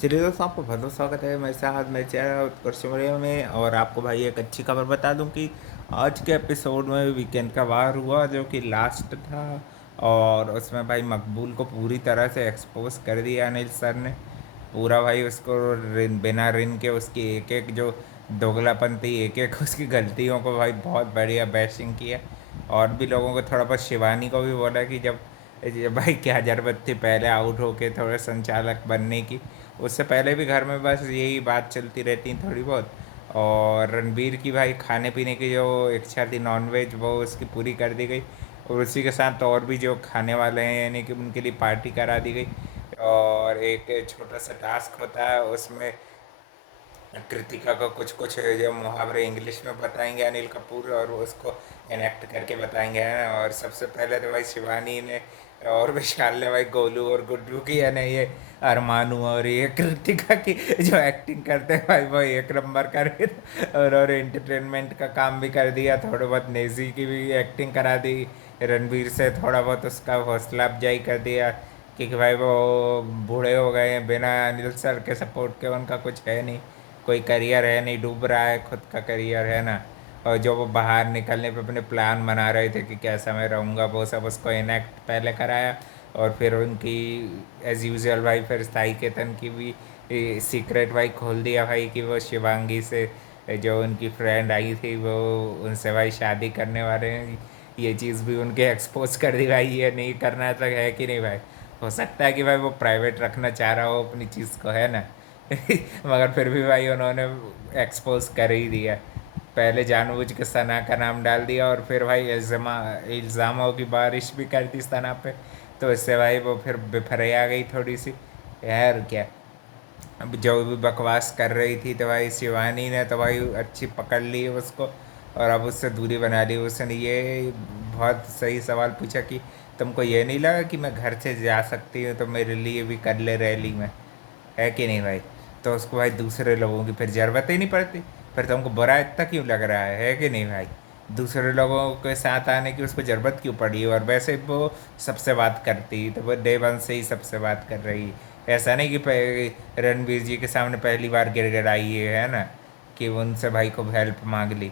चलिए दोस्तों, आपको बहुत बहुत स्वागत है मेरे साथ मेरे चैनल उत्कर्ष मौर्य में। और आपको भाई एक अच्छी खबर बता दूं कि आज के एपिसोड में वीकेंड का वार हुआ जो कि लास्ट था। और उसमें भाई मकबूल को पूरी तरह से एक्सपोज कर दिया अनिल सर ने। पूरा भाई उसको बिना रिन के उसकी एक एक जो दोगलापन थी, एक एक उसकी गलतियों को भाई बहुत बढ़िया बैशिंग किया। और भी लोगों को थोड़ा बहुत शिवानी को भी बोला कि जब ये भाई क्या जरूरत थी पहले आउट होके थोड़े संचालक बनने की। उससे पहले भी घर में बस यही बात चलती रहती थोड़ी बहुत। और रणबीर की भाई खाने पीने की जो इच्छा थी नॉनवेज, वो उसकी पूरी कर दी गई। और उसी के साथ और भी जो खाने वाले हैं यानी कि उनके लिए पार्टी करा दी गई। और एक छोटा सा टास्क होता है उसमें कृतिका को कुछ कुछ जो मुहावरे इंग्लिश में बताएंगे अनिल कपूर, और वो उसको इनेक्ट करके बताएंगे है ना। और सबसे पहले तो भाई शिवानी ने और विशाल ने भाई गोलू और गुड्डू की है ना, ये अरमानू और ये कृतिका की जो एक्टिंग करते हैं भाई वो एक नंबर कर रहे थे। और एंटरटेनमेंट का काम भी कर दिया, थोड़ा बहुत नेजी की भी एक्टिंग करा दी। रणवीर से थोड़ा बहुत उसका हौसला अफजाई कर दिया क्योंकि भाई वो बूढ़े हो गए हैं, बिना अनिल सर के सपोर्ट के उनका कुछ है नहीं, कोई करियर है नहीं, डूब रहा है खुद का करियर है ना। और जो वो बाहर निकलने पे अपने प्लान बना रहे थे कि कैसा मैं रहूँगा, वो सब उसको इनेक्ट पहले कराया। और फिर उनकी एज यूजल भाई फिर साई केतन की भी सीक्रेट भाई खोल दिया भाई कि वो शिवांगी से जो उनकी फ्रेंड आई थी वो उनसे भाई शादी करने वाले हैं। ये चीज़ भी उनके एक्सपोज कर दी भाई, ये नहीं करना तो है कि नहीं भाई। हो सकता है कि भाई वो प्राइवेट रखना चाह रहा हो अपनी चीज़ को है ना। मगर फिर भी भाई उन्होंने एक्सपोज कर ही दिया। पहले जानबूझ के सना का नाम डाल दिया और फिर भाई इल्ज़ामों की बारिश भी कर दी सना पे। तो इससे भाई वो फिर बिफरे आ गई थोड़ी सी। यार क्या, अब जो भी बकवास कर रही थी तो भाई शिवानी ने तो भाई अच्छी पकड़ ली उसको। और अब उससे दूरी बना ली। उसने ये बहुत सही सवाल पूछा कि तुमको ये नहीं लगा कि मैं घर से जा सकती हूँ तो मेरे लिए भी कर ले रैली में, है कि नहीं भाई। तो उसको भाई दूसरे लोगों की फिर ज़रूरत ही नहीं पड़ती। फिर तुमको बुरा इतना क्यों लग रहा है कि नहीं भाई। दूसरे लोगों के साथ आने की उसको ज़रूरत क्यों पड़ी। और वैसे वो सबसे बात करती तो वो डे वन से ही सबसे बात कर रही। ऐसा नहीं कि रणवीर जी के सामने पहली बार गिड़गिड़ाई है ना, कि उनसे भाई को हेल्प मांग ली,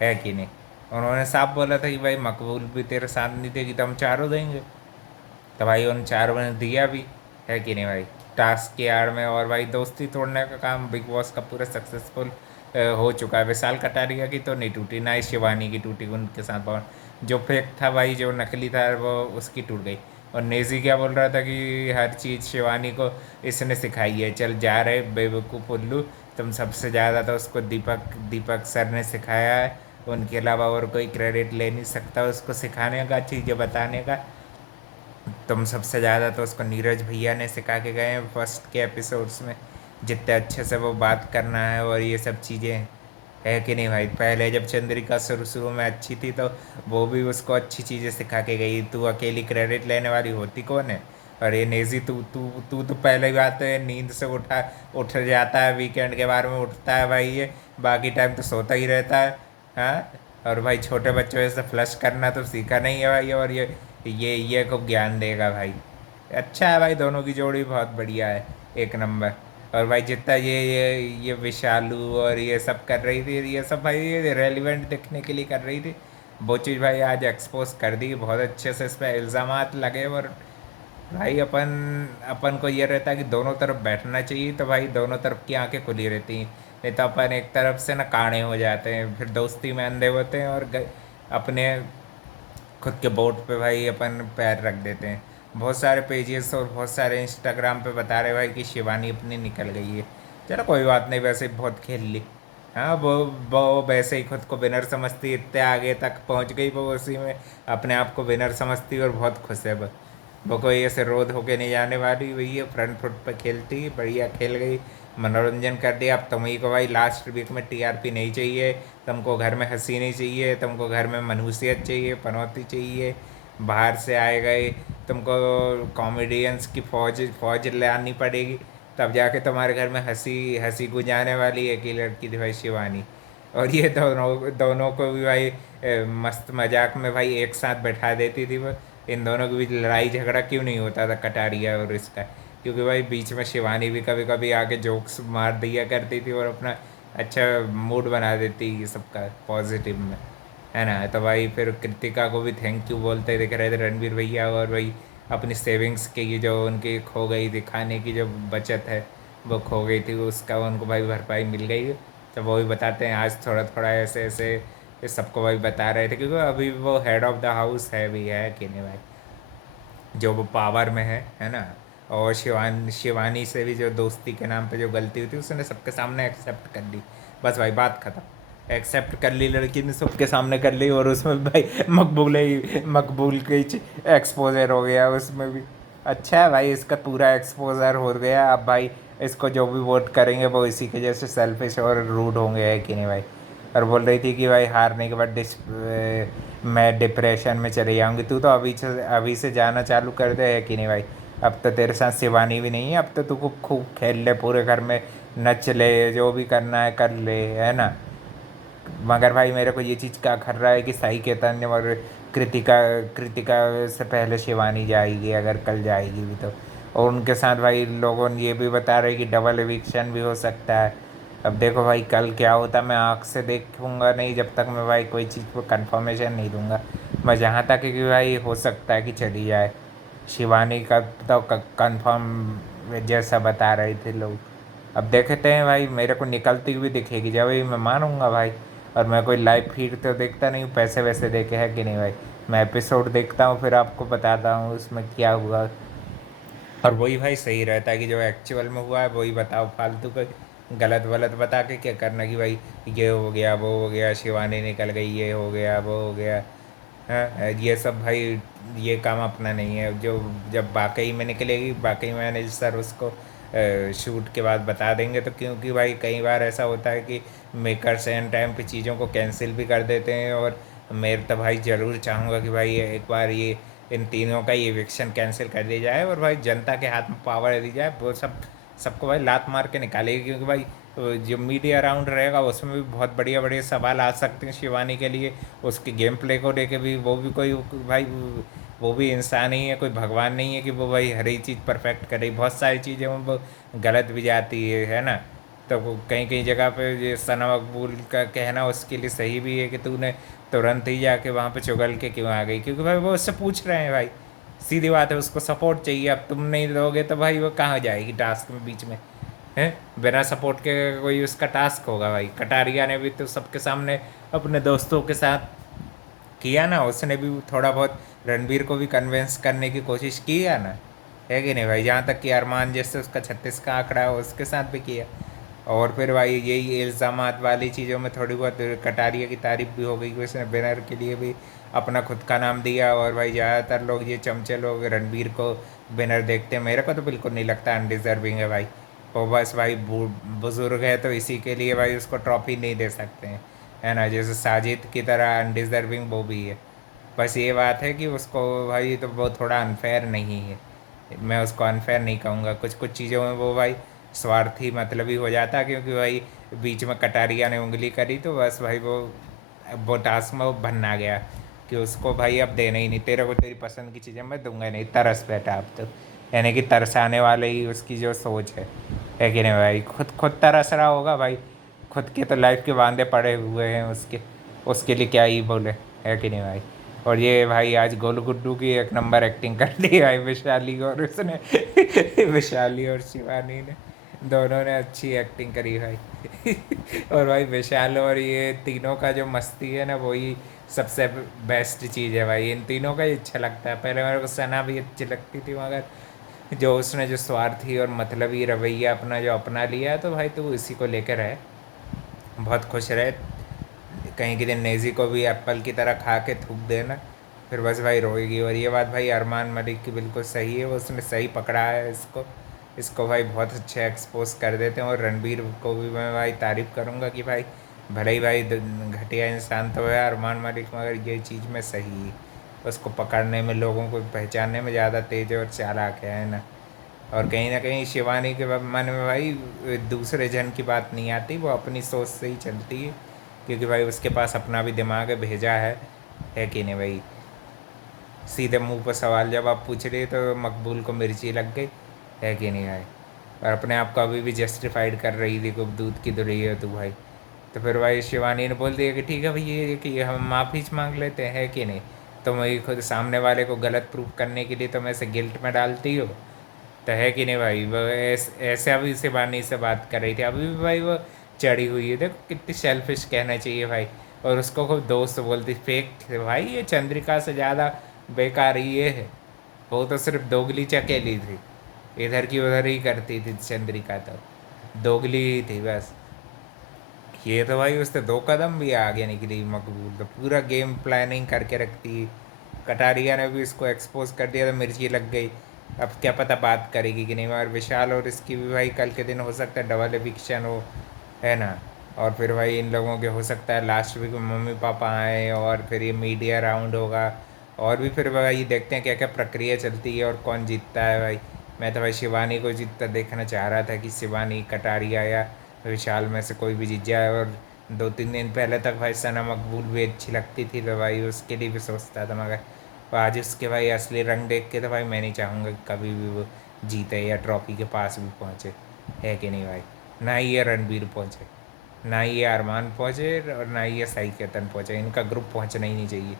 है कि नहीं। उन्होंने साफ बोला था कि भाई मकबूल भी तेरे साथ नहीं देगी तो हम चारों देंगे। तो भाई उन चारों ने दिया भी, है कि नहीं भाई। टास्क की आड़ में और भाई दोस्ती तोड़ने का काम बिग बॉस का पूरा सक्सेसफुल हो चुका है। विशाल कटारिया की तो नहीं टूटी, ना ही शिवानी की टूटी उनके साथ बहुत। जो फेक था भाई, जो नकली था वो उसकी टूट गई। और नेजी क्या बोल रहा था कि हर चीज़ शिवानी को इसने सिखाई है, चल जा रहे बेवकूफ़ उल्लू, तुम सबसे ज़्यादा तो उसको दीपक दीपक सर ने सिखाया है, उनके अलावा और कोई क्रेडिट ले नहीं सकता उसको सिखाने का, चीज़ें बताने का। तुम सबसे ज़्यादा तो उसको नीरज भैया ने सिखा के गए हैं फर्स्ट के एपिसोड्स में, जितने अच्छे से वो बात करना है और ये सब चीज़ें, है कि नहीं भाई। पहले जब चंद्रिका शुरू शुरू में अच्छी थी तो वो भी उसको अच्छी चीज़ें सिखा के गई। तू अकेली क्रेडिट लेने वाली होती कौन है। और ये नेजी, तू तू तू तो पहले बात है नींद से उठ जाता है, वीकेंड के बारे में उठता है भाई ये, बाकी टाइम तो सोता ही रहता है। हाँ। और भाई छोटे बच्चों जैसे फ्लश करना तो सीखा नहीं है भाई। और ये खूब ज्ञान देगा भाई। अच्छा है भाई, दोनों की जोड़ी बहुत बढ़िया है, एक नंबर। और भाई जितना ये विशालू और ये सब कर रही थी, ये सब भाई ये रेलिवेंट दिखने के लिए कर रही थी। वो चीज़ भाई आज एक्सपोज कर दी बहुत अच्छे से, इस पर इल्ज़ामात लगे। और भाई अपन अपन को ये रहता है कि दोनों तरफ बैठना चाहिए, तो भाई दोनों तरफ की आंखें खुली रहती हैं। नहीं तो अपन एक तरफ से ना काणे हो जाते हैं, फिर दोस्ती में अंधे होते हैं और अपने खुद के बोर्ड पे भाई अपन पैर रख देते हैं। बहुत सारे पेजेस और बहुत सारे इंस्टाग्राम पे बता रहे भाई कि शिवानी अपनी निकल गई है। चलो कोई बात नहीं, वैसे ही बहुत खेल ली। हाँ, वो वैसे ही खुद को विनर समझती, इतने आगे तक पहुंच गई वो उसी में, अपने आप को विनर समझती और बहुत खुश है वो कोई ऐसे रोध होके नहीं जाने वाली। वही है, फ्रंट फुट पर खेलती बढ़िया खेल गई, मनोरंजन कर दिया। अब तुम्ही को भाई लास्ट वीक में टीआरपी नहीं चाहिए, तुमको घर में हंसी नहीं चाहिए, तुमको घर में मनहूसियत चाहिए, पनौती चाहिए। बाहर से आए गए तुमको कॉमेडियंस की फौज फौज लानी पड़ेगी, तब जाके तुम्हारे घर में हंसी हंसी गुजारने वाली एक ही लड़की थी भाई, शिवानी। और ये दोनों दोनों को भी भाई मस्त मजाक में भाई एक साथ बैठा देती थी वो। इन दोनों के बीच लड़ाई झगड़ा क्यों नहीं होता था, कटारिया और इसका। क्योंकि भाई बीच में शिवानी भी कभी कभी आके जोक्स मार दिया करती थी और अपना अच्छा मूड बना देती सबका पॉजिटिव में, है ना। तो भाई फिर कृतिका को भी थैंक यू बोलते दिख रहे थे रणवीर भैया, और भाई अपनी सेविंग्स की जो उनकी खो गई थी, खाने की जो बचत है वो खो गई थी, उसका उनको भाई भरपाई मिल गई। तो वो भी बताते हैं आज थोड़ा थोड़ा ऐसे ऐसे ये सबको भाई बता रहे थे, क्योंकि अभी वो हेड ऑफ द हाउस है भी, है कि नहीं भाई, जो वो पावर में है ना। और शिवानी से भी जो दोस्ती के नाम पे जो गलती हुई थी उसने सबके सामने एक्सेप्ट कर ली। बस भाई बात खत्म, एक्सेप्ट कर ली लड़की ने, सबके सामने कर ली, और उसमें भाई मकबूल के एक्सपोजर हो गया उसमें भी। अच्छा है भाई, इसका पूरा एक्सपोजर हो गया। अब भाई इसको जो भी वोट करेंगे वो इसी के जैसे सेल्फिश और रूड होंगे, है कि नहीं भाई। और बोल रही थी कि भाई हारने के बाद मैं डिप्रेशन में चली जाऊंगी, तू तो अभी से जाना चालू कर दे, है कि नहीं भाई। अब तो तेरे साथ शिवानी भी नहीं है, अब तो तू खूब खूब खेल ले, पूरे घर में नच ले, जो भी करना है कर ले, है ना। मगर भाई मेरे को ये चीज़ का खर्रा है कि साई चैतन्य और कृतिका कृतिका से पहले शिवानी जाएगी, अगर कल जाएगी भी तो। और उनके साथ भाई लोगों ने ये भी बता रहे कि डबल एविक्शन भी हो सकता है। अब देखो भाई कल क्या होता, मैं आँख से देखूंगा नहीं जब तक मैं भाई कोई चीज़ को कंफर्मेशन नहीं दूंगा। मैं जहाँ तक है कि भाई हो सकता है कि चली जाए शिवानी का, तो कंफर्म जैसा बता रहे थे लोग। अब देखते हैं भाई, मेरे को निकलती हुई दिखेगी जब ही मैं मानूंगा भाई। और मैं कोई लाइव फीड तो देखता नहीं हूँ, पैसे वैसे देखे है कि नहीं भाई। मैं एपिसोड देखता हूँ फिर आपको बताता हूँ उसमें क्या हुआ। और वही भाई सही रहता है कि जो एक्चुअल में हुआ है वही बताओ, फालतू का गलत वलत बता के क्या करना कि भाई ये हो गया वो हो गया, शिवानी निकल गई, ये हो गया वो हो गया। हाँ ये सब भाई ये काम अपना नहीं है। जो जब वाकई में निकलेगी, वाकई मैंने सर उसको शूट के बाद बता देंगे। तो क्योंकि भाई कई बार ऐसा होता है कि मेकर्स एंड टाइम पे चीज़ों को कैंसिल भी कर देते हैं। और मेरे तो भाई ज़रूर चाहूँगा कि भाई एक बार ये इन तीनों का इविक्शन कैंसिल कर दिया जाए, और भाई जनता के हाथ में पावर दी जाए, वो सबको भाई लात मार के निकालेगी। क्योंकि भाई जो मीडिया अराउंड रहेगा उसमें भी बहुत बढ़िया बढ़िया सवाल आ सकते हैं शिवानी के लिए। उसके गेम प्ले को लेके भी, वो भी कोई भाई वो भी इंसान ही है, कोई भगवान नहीं है कि वो भाई हर एक चीज़ परफेक्ट करे। बहुत सारी चीज़ें वो गलत भी जाती है ना। तो कहीं कहीं जगह पे ये सना मकबूल का कहना उसके लिए सही भी है कि तूने तुरंत ही जाके वहाँ पे चुगल के क्यों आ गई, क्योंकि भाई वो उससे पूछ रहे हैं भाई, सीधी बात है, उसको सपोर्ट चाहिए। अब तुम नहीं दोगे तो भाई वो कहाँ जाएगी टास्क में बीच में, है। बिना सपोर्ट के कोई उसका टास्क होगा भाई। कटारिया ने भी तो सबके सामने अपने दोस्तों के साथ किया ना, उसने भी थोड़ा बहुत रणबीर को भी कन्विंस करने की कोशिश की है ना, है कि नहीं भाई। जहाँ तक कि अरमान जैसे उसका 36 का आंकड़ा है उसके साथ भी किया। और फिर भाई यही इल्ज़ामात वाली चीज़ों में थोड़ी बहुत कटारिया की तारीफ भी हो गई कि उसने विनर के लिए भी अपना खुद का नाम दिया। और भाई ज़्यादातर लोग ये चमचे लोग रणबीर को विनर देखते हैं, मेरे को तो बिल्कुल नहीं लगता अनडिज़र्विंग है भाई। वो बस भाई बुज़ुर्ग है तो इसी के लिए भाई उसको ट्रॉफी नहीं दे सकते हैं, है ना। जैसे साजिद की तरह अनडिज़र्विंग वो भी है। बस ये बात है कि उसको भाई तो वो थोड़ा अनफेयर नहीं है, मैं उसको अनफेयर नहीं कहूँगा। कुछ कुछ चीज़ों में वो भाई स्वार्थी मतलब ही हो जाता है, क्योंकि भाई बीच में कटारिया ने उंगली करी तो बस भाई वो टास्क में वो बनना गया कि उसको भाई अब देना ही नहीं, तेरे को तेरी पसंद की चीज़ें मैं दूंगा नहीं, तरस बैठा अब तो। यानी कि तरसाने वाले ही उसकी जो सोच है कि नहीं भाई। खुद खुद तरस रहा होगा भाई, खुद के तो लाइफ के वांदे पड़े हुए हैं उसके, उसके लिए क्या ही बोले, है कि नहीं भाई। और ये भाई आज गोलू गुड्डू की एक नंबर एक्टिंग कर दी भाई, विशाली और उसने विशाली और शिवानी ने दोनों ने अच्छी एक्टिंग करी भाई। और भाई विशाल और ये तीनों का जो मस्ती है ना वही सबसे बेस्ट चीज़ है भाई। इन तीनों का ही अच्छा लगता है। पहले मेरे को सना भी अच्छी लगती थी, मगर जो उसने जो स्वार्थी और मतलबी रवैया अपना जो अपना लिया तो भाई तो इसी को लेकर है। बहुत खुश रहे, कहीं के दिन नेज़ी को भी एप्पल की तरह खा के थूक देना, फिर बस भाई रोएगी। और ये बात भाई अरमान मलिक की बिल्कुल सही है, वो उसने सही पकड़ा है इसको। इसको भाई बहुत अच्छे एक्सपोज कर देते हैं। और रणबीर को भी मैं भाई तारीफ़ करूँगा कि भाई भले ही भाई घटिया इंसान तो है अरमान मलिक, मगर ये चीज़ में सही है, उसको पकड़ने में, लोगों को पहचानने में ज़्यादा तेज और चालाक है ना। और कहीं ना कहीं शिवानी के मन में भाई दूसरे जन की बात नहीं आती, वो अपनी सोच से ही चलती है। क्योंकि भाई उसके पास अपना भी दिमाग है, भेजा है कि नहीं भाई। सीधे मुंह पर सवाल जब आप पूछ रहे तो मकबूल को मिर्ची लग गई, है कि नहीं भाई। और अपने आप को अभी भी जस्टिफाइड कर रही थी कि दूध की दुल्ही है तू भाई। तो फिर भाई शिवानी ने बोल दिया कि ठीक है भैया ये कि हम माफ़ी मांग लेते हैं, है कि नहीं। तो मैं खुद सामने वाले को गलत प्रूफ करने के लिए तो मैं ऐसे गिल्ट में डालती हो, तो है कि नहीं भाई। वो ऐसे अभी शिवानी से बात कर रही थी, अभी भी भाई वो चढ़ी हुई है, देखो कितनी सेल्फिश कहना चाहिए भाई। और उसको खूब दोस्त बोलती फेक भाई, ये चंद्रिका से ज़्यादा बेकार ये है। वो तो सिर्फ दोगली चकेली थी, इधर की उधर ही करती थी चंद्रिका, तो दोगली ही थी बस। ये तो भाई उससे 2 कदम भी आगे निकली मकबूल, तो पूरा गेम प्लानिंग करके रखती। कटारिया ने भी इसको एक्सपोज कर दिया तो मिर्ची लग गई। अब क्या पता बात करेगी कि नहीं। और विशाल और इसकी भी भाई कल के दिन हो सकता है डबल एविक्शन हो, है ना। और फिर भाई इन लोगों के हो सकता है लास्ट वीक में मम्मी पापा आए और फिर ये मीडिया राउंड होगा। और भी फिर भाई देखते हैं क्या क्या प्रक्रिया चलती है और कौन जीतता है भाई। मैं तो भाई शिवानी को जीतता देखना चाह रहा था कि शिवानी कटारिया या विशाल में से कोई भी जीत जाए। और 2-3 दिन पहले तक भाई सना मकबूल भी अच्छी लगती थी, तो भाई उसके लिए भी सोचता था, मगर आज उसके भाई असली रंग देख के तो भाई मैं नहीं चाहूँगा कि कभी भी वो जीते या ट्रॉफी के पास भी पहुँचे, है कि नहीं भाई। ना ही ये रणबीर पहुँचे, ना ही ये अरमान पहुँचे, और ना ही ये साई केतन पहुँचे। इनका ग्रुप पहुँचना ही नहीं चाहिए।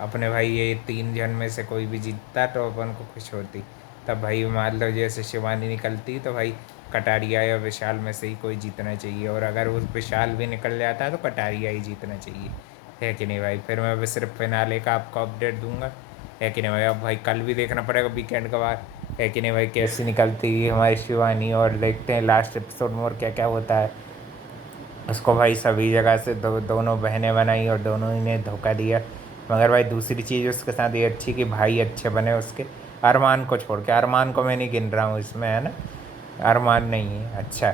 अपने भाई ये 3 जन में से कोई भी जीतता तो अपन को खुश होती। तब भाई मान लो जैसे शिवानी निकलती तो भाई कटारिया या विशाल में से ही कोई जीतना चाहिए। और अगर वो विशाल भी निकल जाता तो कटारिया ही जीतना चाहिए, है कि नहीं भाई। फिर मैं बस सिर्फ फिनाले का आपको अपडेट दूंगा, है कि नहीं भाई। अब भाई कल भी देखना पड़ेगा वीकेंड के बाद, है कि नहीं भाई, कैसी निकलती है हमारी शिवानी। और देखते हैं लास्ट एपिसोड में और क्या क्या होता है। उसको भाई सभी जगह से दोनों बहनें बनाई और दोनों ही ने धोखा दिया। मगर भाई दूसरी चीज़ उसके साथ ये अच्छी कि भाई अच्छे बने उसके, अरमान को छोड़ के। अरमान को मैं नहीं गिन रहा हूँ इसमें, है ना। अरमान नहीं है अच्छा।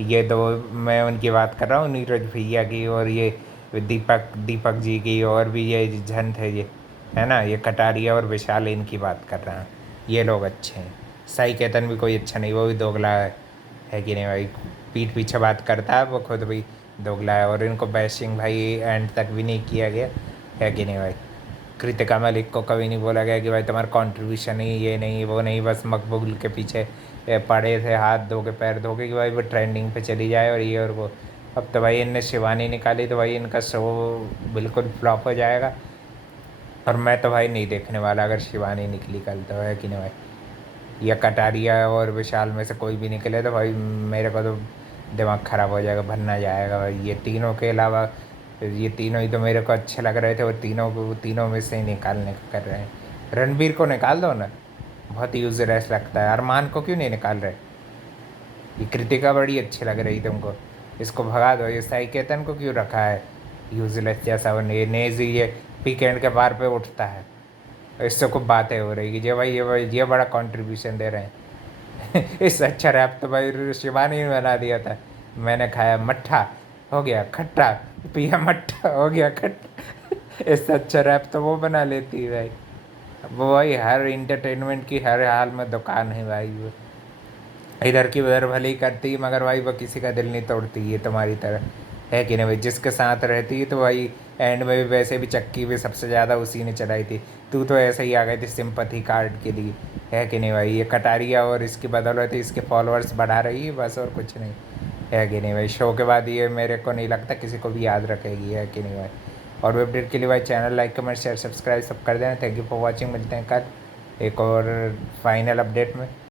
ये दो, मैं उनकी बात कर रहा हूँ, नीरज भैया की और ये दीपक दीपक जी की, और भी ये जन थे ये, है ना। ये कटारिया और विशाल इनकी बात कर रहा हूँ। ये लोग अच्छे हैं। साई केतन भी कोई अच्छा नहीं, वो भी दोगला है कि नहीं भाई। पीठ पीछे बात करता है, वो खुद भी दोगला है। और इनको बैशिंग भाई एंड तक भी नहीं किया गया, है कि नहीं भाई। कृतिका मलिक को कभी नहीं बोला गया कि भाई तुम्हारा कंट्रीब्यूशन ही ये नहीं वो नहीं, बस मकबूल के पीछे पड़े थे हाथ धो के पैर धो के कि भाई वो ट्रेंडिंग पे चली जाए और ये और वो। अब तो भाई इनने शिवानी निकाली तो भाई इनका शो बिल्कुल फ्लॉप हो जाएगा। और मैं तो भाई नहीं देखने वाला अगर शिवानी निकली कल, तो है कि नहीं भाई। या कटारिया और विशाल में से कोई भी निकले तो भाई मेरे को तो दिमाग ख़राब हो जाएगा, भरना जाएगा भाई। ये तीनों के अलावा ये तीनों ही तो मेरे को अच्छे लग रहे थे, वो तीनों को तीनों में से ही निकालने का कर रहे हैं। रणबीर को निकाल दो ना, बहुत यूजलेस लगता है। अरमान को क्यों नहीं निकाल रहे। ये कृतिका बड़ी अच्छी लग रही तुमको, इसको भगा दो। ये साई केतन को क्यों रखा है यूजलेस जैसा। वो नेज ये वीकेंड के बार पे उठता है, इससे खूब बातें हो रही कि भाई ये बड़ा कंट्रीब्यूशन दे रहे हैं। इससे अच्छा रैप तो भाई शिवानी ने बना दिया था। मैंने खाया मट्ठा हो गया खट्टा, पिया मट्ठा हो गया खट्टा। इससे अच्छा रैप तो वो बना लेती है भाई। वो भाई हर इंटरटेनमेंट की हर हाल में दुकान है भाई वो। इधर की उधर भले ही करती मगर भाई वो किसी का दिल नहीं तोड़ती है तुम्हारी तरह, है कि नहीं भाई। जिसके साथ रहती है तो भाई एंड में भी वैसे भी चक्की भी सबसे ज़्यादा उसी ने चलाई थी। तू तो ऐसे ही आ गई थी सिंपथी कार्ड के लिए, है कि नहीं भाई। ये कटारिया और इसकी बदौलत इसके फॉलोअर्स बढ़ा रही है बस, और कुछ नहीं, है कि नहीं भाई। शो के बाद ये मेरे को नहीं लगता किसी को भी याद रखेगी, है कि नहीं भाई। और अपडेट के लिए भाई channel like comment share subscribe सब कर देना। थैंक यू फॉर वॉचिंग, मिलते हैं कल एक और फाइनल अपडेट में।